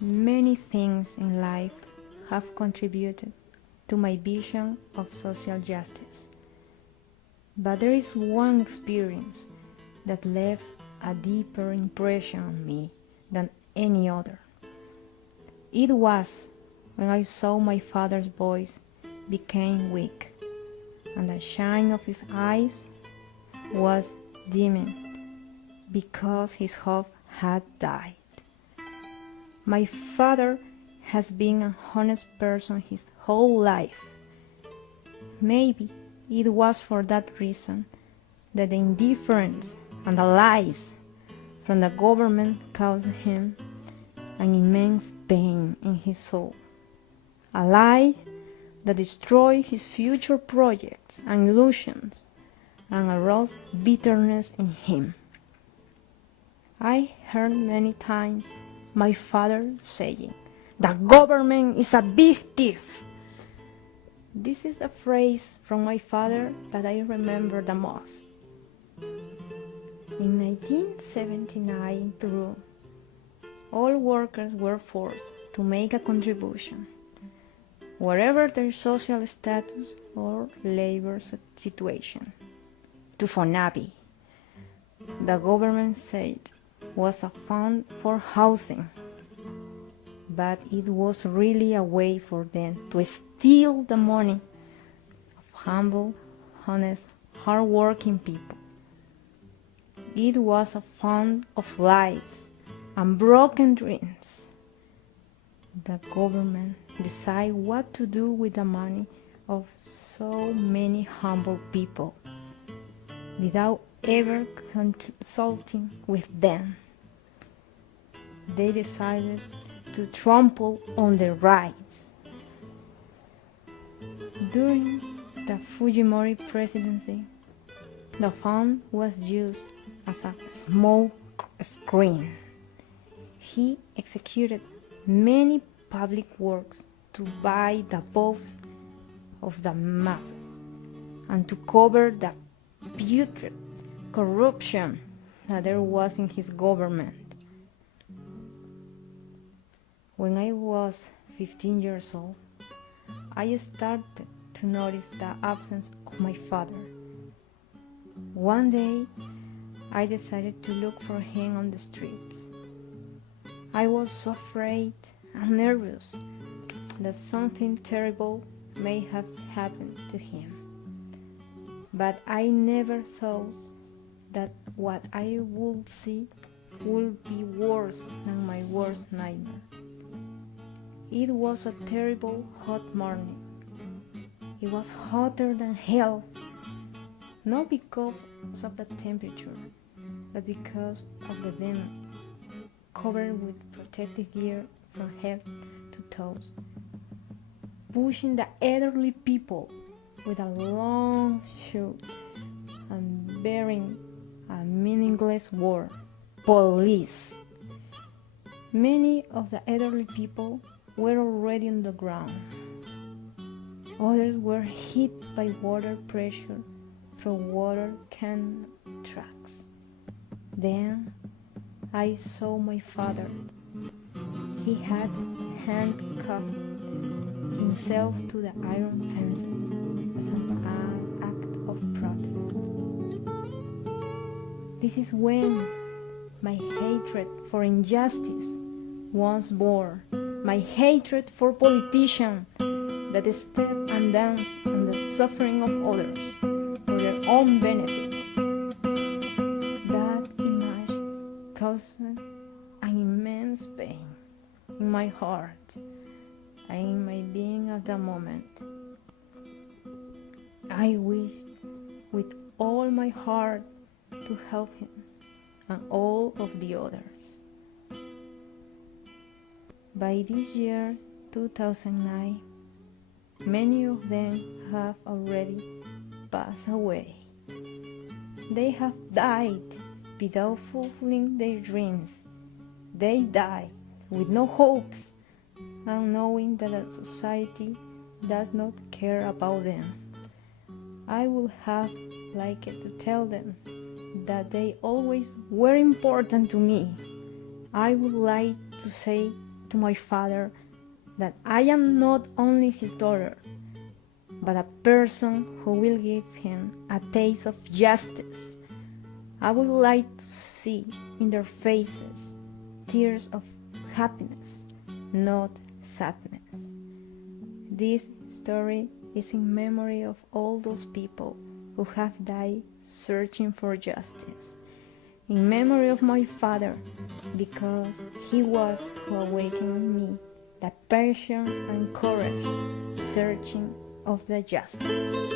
Many things in life have contributed to my vision of social justice, but there is one experience that left a deeper impression on me than any other. It was when I saw my father's voice became weak, and the shine of his eyes was dimming because his hope had died. My father has been an honest person his whole life. Maybe it was for that reason that the indifference and the lies from the government caused him an immense pain in his soul. A lie that destroyed his future projects and illusions and aroused bitterness in him. I heard many times my father saying, "The government is a big thief." This is the phrase from my father that I remember the most. In 1979 in Peru, all workers were forced to make a contribution, whatever their social status or labor situation, to FONAVI. The government said was a fund for housing, but it was really a way for them to steal the money of humble, honest, hard-working people. It was a fund of lies and broken dreams. The government decided what to do with the money of so many humble people without ever consulting with them. They decided to trample on their rights. During the Fujimori presidency, the fund was used as a smoke screen. He executed many public works to buy the votes of the masses and to cover the putrid corruption that there was in his government. When I was 15 years old, I started to notice the absence of my father. One day, I decided to look for him on the streets. I was so afraid and nervous that something terrible may have happened to him. But I never thought that what I would see would be worse than my worst nightmare. It was a terrible hot morning. It was hotter than hell, not because of the temperature, but because of the demons, covered with protective gear from head to toes, pushing the elderly people with a long shoe and bearing a meaningless word, police. Many of the elderly people were already on the ground. Others were hit by water pressure from water cannon trucks. Then I saw my father. He had handcuffed himself to the iron fences as an act of protest. This is when my hatred for injustice was born, my hatred for politicians that step and dance on the suffering of others for their own benefit. That image caused an immense pain in my heart and in my being at the moment. I wished with all my heart to help him and all of the others. By this year, 2009, many of them have already passed away. They have died without fulfilling their dreams. They died with no hopes and knowing that a society does not care about them. I would have liked to tell them that they always were important to me. I would like to say to to my father that I am not only his daughter, but a person who will give him a taste of justice. I would like to see in their faces tears of happiness, not sadness. This story is in memory of all those people who have died searching for justice. In memory of my father, because he was who awakened in me the passion and courage searching of the justice.